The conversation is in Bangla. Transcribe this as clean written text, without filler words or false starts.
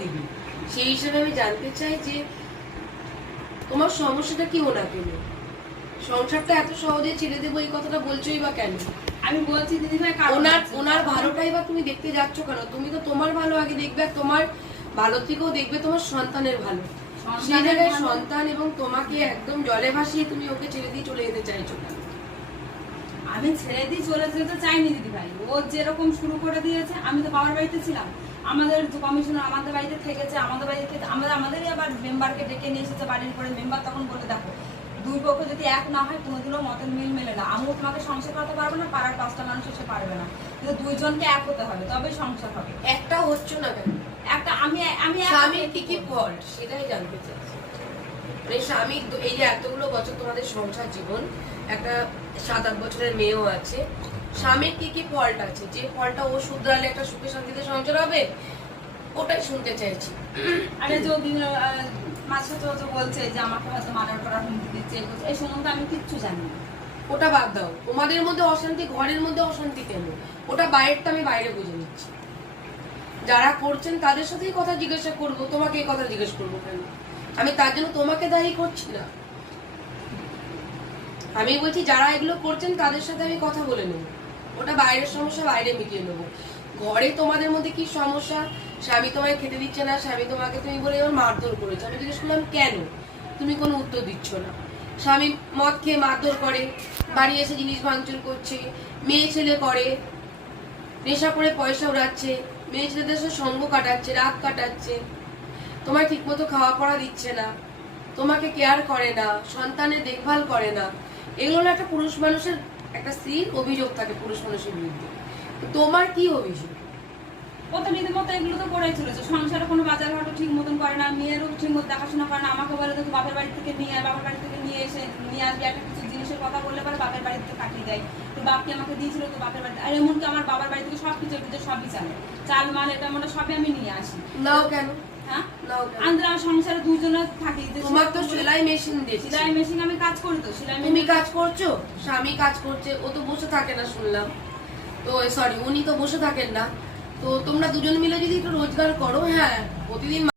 দিবি। সেই হিসেবে আমি জানতে চাই যে তোমার সমস্যাটা কি ওনাকে নিয়ে? সংসারটা এত সহজে ছেড়ে দেবো এই কথাটা বলছোই বা কেন? আমি বলছি দিদিভাই ওনার ভালোটাই বা তুমি দেখতে যাচ্ছ কেন? তুমি তো তোমার ভালো আগে দেখবে, আর তোমার ভালো থেকেও দেখবে তোমার সন্তানের ভালো। সেই জায়গায় সন্তান এবং তোমাকে একদম জলে ভাসিয়ে তুমি ওকে ছেড়ে দিয়ে চলে যেতে চাইছো কেন? আমি ছেড়ে দিয়ে চলে যেতে চাইনি দিদিভাই। ও যেরকম শুরু করে দিয়েছে, আমি তো বাবার বাড়িতে ছিলাম, আমাদের কমিশনার আমাদের বাড়িতে থেকেছে, আমাদের বাড়িতে আমাদেরই আবার মেম্বারকে ডেকে নিয়ে এসেছে বাড়ির পরে। মেম্বার তখন বলে দেখো দুই পক্ষ যদি এক না হয় কোনোদিনও মতের মিল মেলে না। আমিও তোমাকে সংসার করতে পারবো না, পাড়ার 5টা মানুষ এসে পারবে না, কিন্তু দুইজনকে এক হতে হবে, তবেই সংসার হবে। একটা হচ্ছে না কেন? একটা আমি স্বামীর কি ফল্ট সেটাই জানতে চাইছি। মানে স্বামী এই যে এতগুলো বছর তোমাদের সংসার জীবন, একটা 7-8 বছরের মেয়েও আছে, স্বামীর কি ফল্ট আছে যে ফলটা ও শুধরালে একটা সুখে শান্তিতে সংসার হবে? ওটাই শুনতে চাইছি। আরে যে মাঝে তো বলছে যে আমাকে হয়তো মারার করার হুমকি দিচ্ছে, এই সম্বন্ধে আমি কিচ্ছু জানি না। ওটা বাদ দাও, তোমাদের মধ্যে অশান্তি, ঘরের মধ্যে অশান্তি কেন? ওটা বাইরেরটা আমি বাইরে বুঝে নিচ্ছি। যারা করছেন তাদের সাথেই কথা জিজ্ঞাসা করবো, তোমাকে এই কথা জিজ্ঞেস করবো কেন? আমি তার জন্য তোমাকে দায়ী করছি না। আমি বলছি যারা এগুলো করছেন তাদের সাথে আমি কথা বলে নেবো, ওটা বাইরের সমস্যা বাইরে মিটিয়ে নেবো। ঘরে তোমাদের মধ্যে কি সমস্যা? স্বামী তোমায় খেতে দিচ্ছে না, স্বামী তোমাকে তুমি বলে এবার মারধর করেছে। আমি জিজ্ঞেস করলাম কেন? তুমি কোনো উত্তর দিচ্ছ না। স্বামী মদ খেয়ে মারধর করে, বাড়ি এসে জিনিস ভাঙচুর করছে, মেয়ে ছেলে করে, নেশা করে পয়সা উড়াচ্ছে, মেয়ে ছেলেদের সাথে সঙ্গ কাটাচ্ছে, রাত কাটাচ্ছে, তোমায় ঠিক মতো খাওয়া পড়া দিচ্ছে না, তোমাকে কেয়ার করে না, সন্তানের দেখভাল করে না। এগুলো একটা পুরুষ মানুষের, একটা স্ত্রীর অভিযোগ থাকে পুরুষ মানুষের বিরুদ্ধে। তোমার কি অভিযোগ? ও তো নিজের মতো এগুলো তো করেই চলেছে, সংসারে কোনো বাজার ঘাটও ঠিক মতন করে না, মেয়েরও ঠিক মতো দেখাশোনা করে না। আমাকে বলে তো বাপের বাড়ি থেকে নিয়ে আয়, বাপের বাড়ি থেকে নিয়ে এসে নিয়ে আসবে, একটা কিছু জিনিসের কথা বললে পরে বাপের বাড়ি থেকে কাটিয়ে দেয়। তো বাপকে আমাকে দিয়েছিল তো বাপের বাড়িতে, আর এমনকি আমার বাবার বাড়ি থেকে সবকিছু সবই চালে, চাল মাল এটা মানে সবই আমি নিয়ে আসি। নাও কেন? হ্যাঁ আন্দ্রা সংসারে দুজনে থাকি। তোমার তো সেলাই মেশিন দিয়েছে, সেলাই মেশিন আমি কাজ করি, তো সেলাই তুমি কাজ করছো, স্বামী কাজ করছে, ও তো বসে থাকে না শুনলাম। তো সরি, উনি তো বসে থাকেন না। তো তোমরা দুজন মিলে যদি একটু রোজগার করো, হ্যাঁ প্রতিদিন